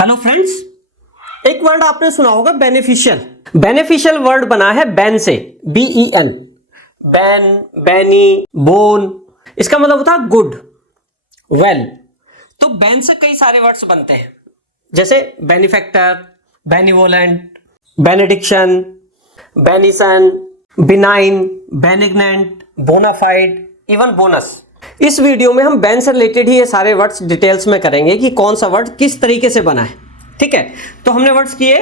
Hello friends, एक word आपने सुना होगा बेनिफिशियल। बेनिफिशियल वर्ड बना है बैन से, BEN, बैन, बैनी, बोन। इसका मतलब होता है गुड, वेल। तो बैन से कई सारे वर्ड्स बनते हैं, जैसे benefactor, benevolent, benediction, benison, benign, benignant, bonafide, even bonus. इस वीडियो में हम बैन से रिलेटेड ही ये सारे वर्ड्स डिटेल्स में करेंगे कि कौन सा वर्ड किस तरीके से बना है। ठीक है, तो हमने वर्ड्स किए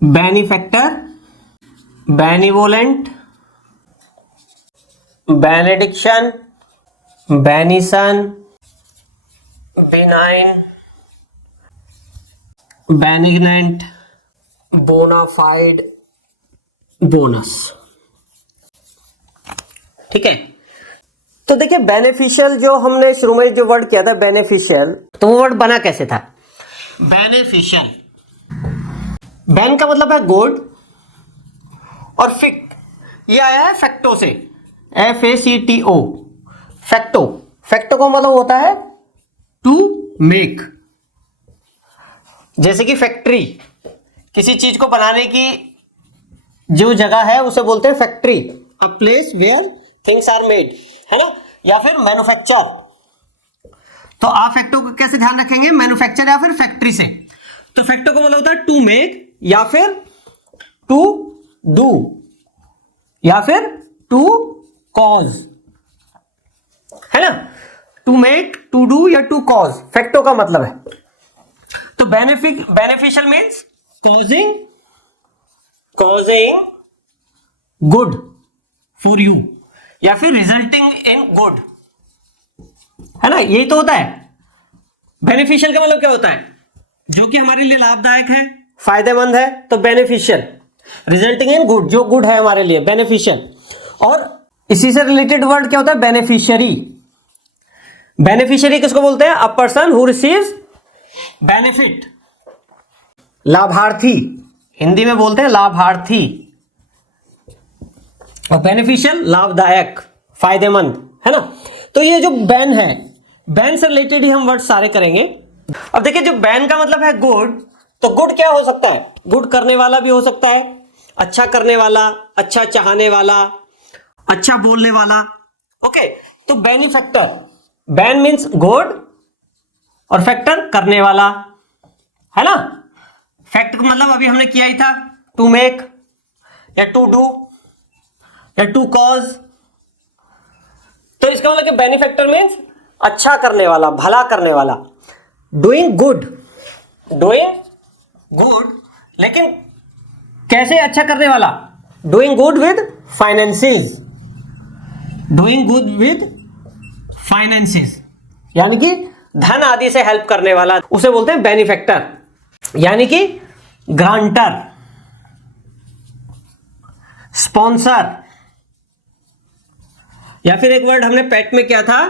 benefactor, benevolent, benediction, benison, benign, benignant, bonafide, bonus. ठीक है, तो देखिए बेनिफिशियल जो हमने शुरू में जो वर्ड किया था बेनिफिशियल, तो वो वर्ड बना कैसे था? बेनिफिशियल, बैन का मतलब है गुड, और फिक्ट ये आया है फैक्टो से, FACTO, फैक्टो। फैक्टो का मतलब होता है टू मेक। जैसे कि फैक्ट्री, किसी चीज को बनाने की जो जगह है उसे बोलते हैं factory, a place where things are made, है ना। या फिर मैन्युफैक्चर, तो आप फैक्टो को कैसे ध्यान रखेंगे? मैन्युफैक्चर या फिर फैक्ट्री से। तो फैक्टो का मतलब होता है टू मेक, या फिर टू डू, या फिर टू कॉज, है ना। टू मेक, टू डू या टू कॉज फैक्टो का मतलब है। तो beneficial means causing good for you, या फिर रिजल्टिंग इन गुड, है ना। यही तो होता है। बेनिफिशियल का मतलब क्या होता है? जो कि हमारे लिए लाभदायक है, फायदेमंद है, तो बेनिफिशियल। रिजल्टिंग इन गुड, जो गुड है हमारे लिए, बेनिफिशियल। और इसी से रिलेटेड वर्ड क्या होता है? बेनिफिशियरी। बेनिफिशियरी किसको बोलते हैं? A person who receives benefit, लाभार्थी। हिंदी में बोलते हैं लाभार्थी। और बेनिफिशियल लाभदायक, फायदेमंद, है ना। तो ये जो बैन है, बैन से रिलेटेड ही हम वर्ड सारे करेंगे। अब देखिए, जो बैन का मतलब है गुड, तो गुड क्या हो सकता है? गुड करने वाला भी हो सकता है, अच्छा करने वाला, अच्छा चाहने वाला, अच्छा बोलने वाला। ओके, तो बेनिफैक्टर, बैन मीन्स गुड और फैक्टर करने वाला, है ना। फैक्ट का मतलब अभी हमने किया ही था, टू मेक या टू डू या टू कॉज। तो इसका मतलब कि बेनिफैक्टर मीन्स अच्छा करने वाला, भला करने वाला, डूइंग गुड। लेकिन कैसे अच्छा करने वाला? डूइंग गुड विद फाइनेंसेस, यानी कि धन आदि से हेल्प करने वाला, उसे बोलते हैं बेनिफैक्टर, यानी कि ग्रांटर, स्पॉन्सर। या फिर एक वर्ड हमने पेट में क्या था?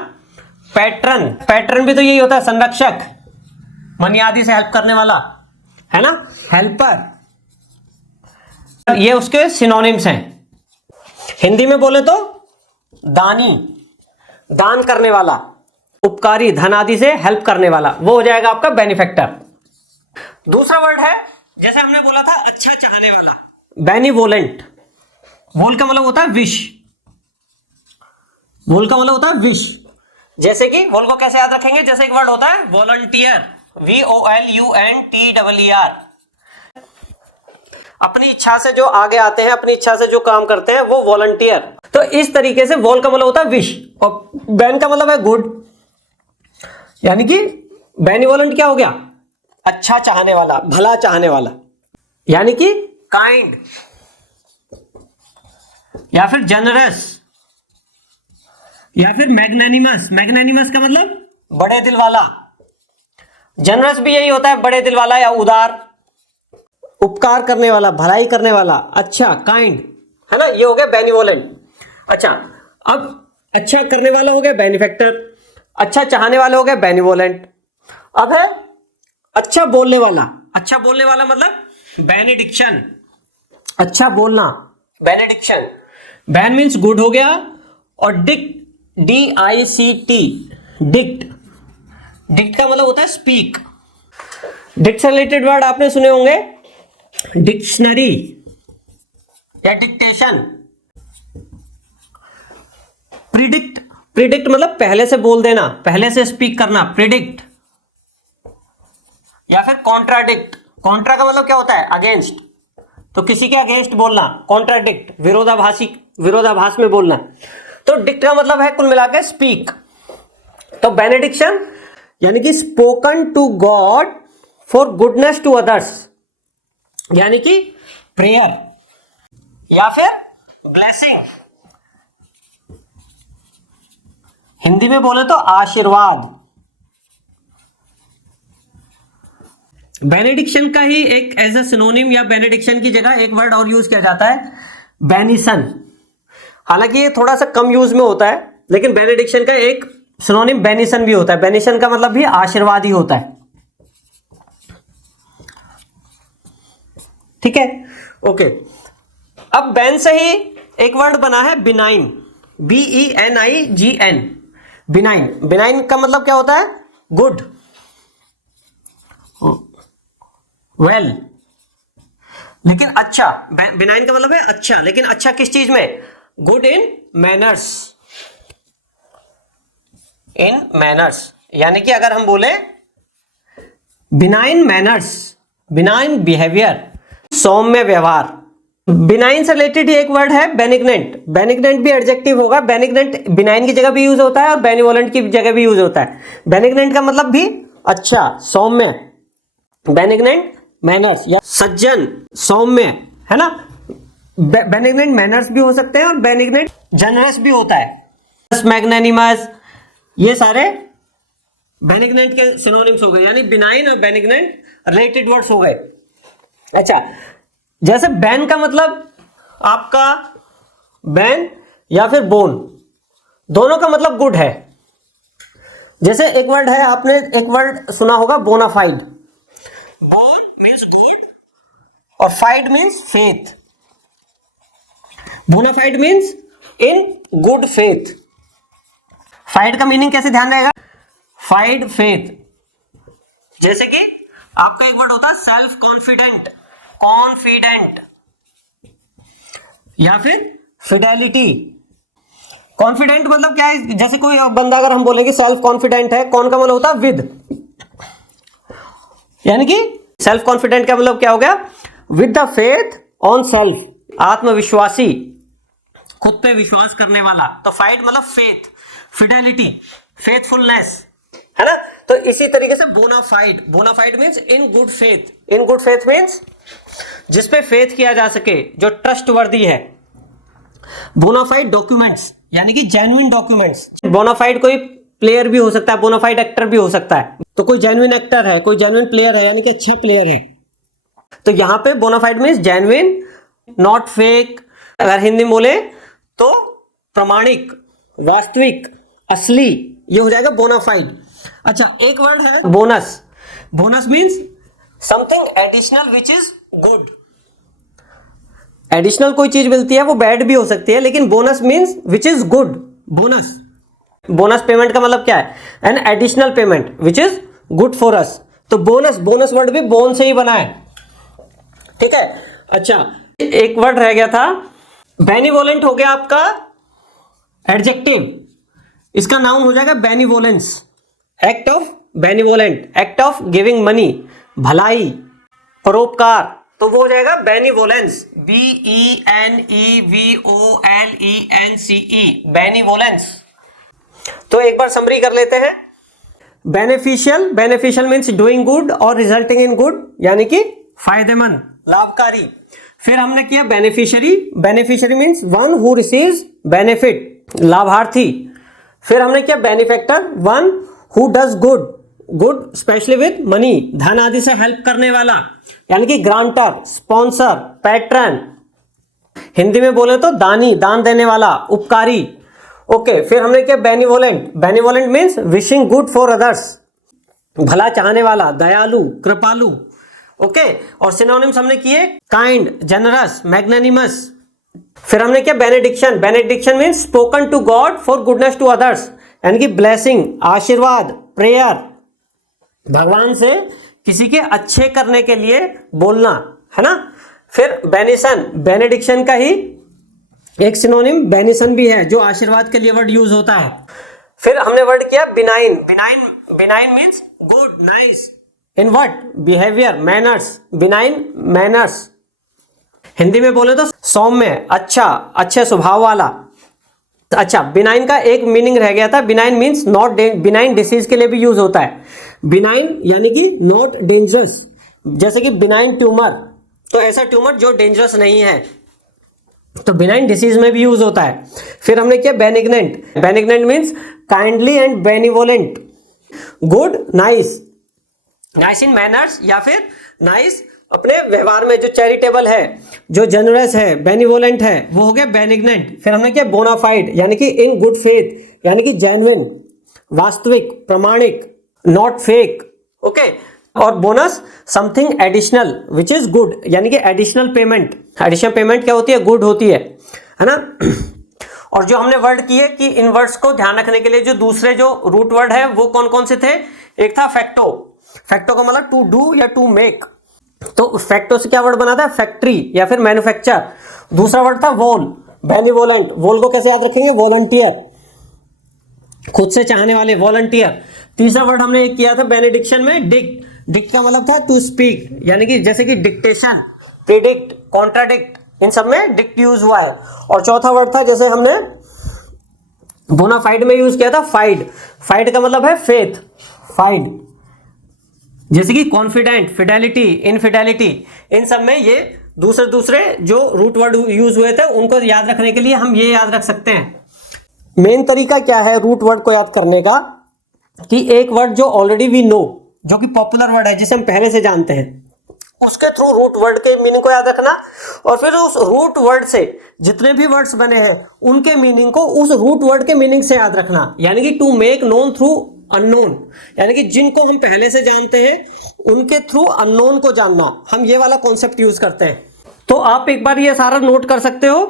पैट्रन। पैट्रन भी तो यही होता है, संरक्षक, मनी आदि से हेल्प करने वाला, है ना, हेल्पर। ये उसके सिनोनिम्स हैं। हिंदी में बोले तो दानी, दान करने वाला, उपकारी, धन आदि से हेल्प करने वाला, वो हो जाएगा आपका बेनिफैक्टर। दूसरा वर्ड है, जैसे हमने बोला था अच्छा चाहने वाला, बेनिवोलेंट। वोल का मतलब होता है विश, वोल का मतलब होता है विश। जैसे कि वोल को कैसे याद रखेंगे? जैसे एक वर्ड होता है वॉलंटियर, VOLUNTER। अपनी इच्छा से जो आगे आते हैं, अपनी इच्छा से जो काम करते हैं, वो वॉलंटियर। तो इस तरीके से वॉल का मतलब होता है विश, और बैन का मतलब है गुड, यानी कि बेनिवोलेंट क्या हो गया? अच्छा चाहने वाला, भला चाहने वाला, यानी कि काइंड, या फिर जनरस, या फिर मैग्नेनिमस। मैग्नेनिमस का मतलब बड़े दिल वाला। जनरस भी यही होता है, बड़े दिल वाला या उदार, उपकार करने वाला, भलाई करने वाला, अच्छा, काइंड, है ना। ये हो गया बेनिवोलेंट। अच्छा, अब अच्छा करने वाला हो गया बेनिफैक्टर, अच्छा चाहने वाला हो गया बेनिवोलेंट। अब है अच्छा बोलने वाला। अच्छा बोलने वाला मतलब बेनेडिक्शन, अच्छा बोलना, बेनेडिक्शन। बैन मीन्स गुड हो गया, और डिक्ट, DICT, डिक्ट। डिक्ट का मतलब होता है स्पीक, डिक्ट से रिलेटेड वर्ड आपने सुने होंगे, डिक्शनरी या डिक्टेशन। प्रिडिक्ट, प्रिडिक्ट मतलब पहले से बोल देना, पहले से स्पीक करना, प्रिडिक्ट। या फिर कॉन्ट्राडिक्ट, कॉन्ट्रा का मतलब क्या होता है, अगेंस्ट, तो किसी के अगेंस्ट बोलना, कॉन्ट्राडिक्ट, विरोधाभासी, विरोधाभास में बोलना। तो डिक्ट का मतलब है कुल मिलाकर स्पीक। तो बेनेडिक्शन यानी कि spoken to God for goodness to others, यानी कि प्रेयर या फिर ब्लेसिंग, हिंदी में बोले तो आशीर्वाद। बेनेडिक्शन का ही एक एज ए सिनोनिम या बेनेडिक्शन की जगह एक वर्ड और यूज किया जाता है, बेनिसन। हालांकि ये थोड़ा सा कम यूज में होता है, लेकिन बेनेडिक्शन का एक सिनोनिम बेनिसन भी होता है। बेनिसन का मतलब भी आशीर्वाद ही होता है। ठीक है, ओके। अब बेन से ही एक वर्ड बना है बिनाइन, BENIGN, बिनाइन। बिनाइन का मतलब क्या होता है, गुड, वेल, लेकिन अच्छा। बिनाइन का मतलब है अच्छा, लेकिन अच्छा किस चीज में, good in manners, in manners. यानी कि अगर हम बोले बिनाइन मैनर्स, बिनाइन बिहेवियर, सौम्य व्यवहार। बिनाइन से रिलेटेड एक वर्ड है बेनिग्नेंट। बेनिग्नेंट भी एडजेक्टिव होगा। बेनिग्नेंट बिनाइन की जगह भी यूज होता है और बेनिवोलेंट की जगह भी यूज होता है। बेनिग्नेंट का मतलब भी अच्छा, सौम्य, बेनिग्नेंट मैनर्स या सज्जन, सौम्य, है ना। बेनिग्नेंट मैनर्स भी हो सकते हैं और बेनिग्नेंट जनरस भी होता है, मैग्नेनिमस, ये सारे बेनिग्नेंट के सिनोनिम्स हो गए, यानी बिनाइन और बेनिग्नेंट रिलेटेड वर्ड्स हो गए। अच्छा, जैसे बैन का मतलब आपका बैन या फिर बोन, दोनों का मतलब गुड है। जैसे एक वर्ड है, आपने एक वर्ड सुना होगा बोनाफाइड। बोन मीन्स गुड और fide means faith. Bonafide means in good faith. Fide का मीनिंग कैसे ध्यान रहेगा, फाइड फेथ। जैसे कि आपका एक वर्ड होता है सेल्फ कॉन्फिडेंट, कॉन्फिडेंट, या फिर फिडेलिटी। कॉन्फिडेंट मतलब क्या है, जैसे कोई बंदा अगर हम बोलेंगे सेल्फ कॉन्फिडेंट है, कौन का मतलब होता है, विद, यानी कि सेल्फ कॉन्फिडेंट का मतलब क्या हो गया, with the faith on self, आत्मविश्वासी, खुद पे विश्वास करने वाला। तो फाइट मतलब फेथ, फिडेलिटी, फेथफुलनेस, है ना। तो इसी तरीके से bonafide, bonafide means in good faith. In good faith means जिस पे फेथ किया जा सके, जो ट्रस्टवर्दी है। बोनाफाइड डॉक्यूमेंट्स यानी कि जेन्युइन डॉक्यूमेंट्स। बोनाफाइड कोई प्लेयर भी हो सकता है, बोनाफाइड एक्टर भी हो सकता है। तो कोई जेन्युइन एक्टर है, कोई जेन्युइन प्लेयर है, यानी कि अच्छा प्लेयर है। तो यहां पे bonafide means genuine, not fake. अगर हिंदी में बोले तो प्रमाणिक, वास्तविक, असली, ये हो जाएगा बोनाफाइड। अच्छा, एक वर्ड है bonus. Bonus means something additional which is good. Additional कोई चीज मिलती है, वो बैड भी हो सकती है, लेकिन bonus means which is good. Bonus, bonus payment का मतलब क्या है, an additional payment which is good for us. तो बोनस, बोनस वर्ड भी बोन से ही बना है। ठीक है। अच्छा, एक वर्ड रह गया था, बेनिवोलेंट हो गया आपका एडजेक्टिव, इसका नाउन हो जाएगा benevolence. Act of benevolent, act of giving money, भलाई, परोपकार, तो वो हो जाएगा बेनिवोलेंस, BENEVOLENCE, बेनिवोलेंस। तो एक बार समरी कर लेते हैं। Beneficial, beneficial means doing good और रिजल्टिंग इन गुड, यानी कि फायदेमंद, लाभकारी। फिर हमने किया beneficiary, beneficiary means one who receives benefit, लाभार्थी। फिर हमने किया benefactor, one who does good, good specially with money, धन आदि से हेल्प करने वाला, यानी कि ग्रांटर, स्पॉन्सर, पैट्रन। हिंदी में बोले तो दानी, दान देने वाला, उपकारी। ओके, फिर हमने किया benevolent, benevolent means wishing good for others, भला चाहने वाला, दयालु, कृपालु। ओके, और सिनोनिम्स हमने किए काइंड, जनरस, मैग्नेनिमस। फिर हमने किया benediction, benediction means spoken to God for goodness to others, यानी कि ब्लेसिंग, आशीर्वाद, प्रेयर, भगवान से किसी के अच्छे करने के लिए बोलना, है ना। फिर बेनिसन, बेनेडिक्शन का ही एक सिनोनिम बेनिसन भी है, जो आशीर्वाद के लिए वर्ड यूज होता है। फिर हमने वर्ड किया benign, benign means good, nice, in what, behaviour, manners, benign, manners. Hindi में बोले तो सौम्य, अच्छा, अच्छे स्वभाव वाला। अच्छा, बिनाइन का एक मीनिंग रह गया था, benign means not, benign disease के लिए भी यूज होता है। बिनाइन यानी कि नॉट डेंजरस, जैसे कि बिनाइन ट्यूमर, तो ऐसा ट्यूमर जो डेंजरस नहीं है, तो बिनाइन डिसीज में भी यूज होता है। फिर हमने किया benignant, benignant means kindly and benevolent, good, nice, nice in manners, या फिर नाइस अपने व्यवहार में, जो चैरिटेबल है, जो जनरस है, बेनिवोलेंट है, वो हो गया बेनिग्नेंट। फिर हमने किया बोनाफाइड, यानी कि इन गुड फेथ, यानी कि जेन्युइन, वास्तविक, प्रमाणिक, नॉट फेक, ओके। और bonus something additional which is good, यानी कि एडिशनल पेमेंट, एडिशनल पेमेंट क्या होती है, गुड होती है ना। और जो हमने वर्ड किए कि इन वर्ड्स को ध्यान रखने के लिए जो दूसरे जो रूट वर्ड है वो कौन कौन से थे, एक था फैक्टो, फैक्टो का मतलब टू डू या टू मेक, तो फैक्टो से क्या वर्ड बना था, फैक्ट्री या फिर मैन्युफैक्चर। दूसरा वर्ड था वोल, बेनिवोलेंट, वोल को कैसे याद रखेंगे, वॉलंटियर, खुद से चाहने वाले, वॉलंटियर। तीसरा वर्ड हमने एक किया था बेनेडिक्शन में, डिक्ट, डिक्ट का मतलब था टू स्पीक, यानी कि जैसे कि डिक्टेशन, प्रिडिक्ट, कॉन्ट्राडिक्ट, इन सब में डिक्ट यूज हुआ है। और चौथा वर्ड था, जैसे हमने बोनाफाइड में यूज किया था, फाइड, फाइड का मतलब है फेथ, फाइड, जैसे कि कॉन्फिडेंट, फिडेलिटी, इनफिडेलिटी, इन सब में ये दूसरे दूसरे जो रूट वर्ड यूज हुए थे उनको याद रखने के लिए हम ये याद रख सकते हैं। मेन तरीका क्या है रूट वर्ड को याद करने का, कि एक वर्ड जो ऑलरेडी वी नो, जो कि पॉपुलर वर्ड है, जिसे हम पहले से जानते हैं, उसके थ्रू रूट वर्ड के मीनिंग को याद रखना, और फिर उस रूट वर्ड से जितने भी वर्ड्स बने हैं उनके मीनिंग को उस रूट वर्ड के मीनिंग से याद रखना, यानी कि to make known through unknown, यानी कि जिनको हम पहले से जानते हैं उनके थ्रू अननोन को जानना, हम ये वाला कॉन्सेप्ट यूज करते हैं। तो आप एक बार ये सारा नोट कर सकते हो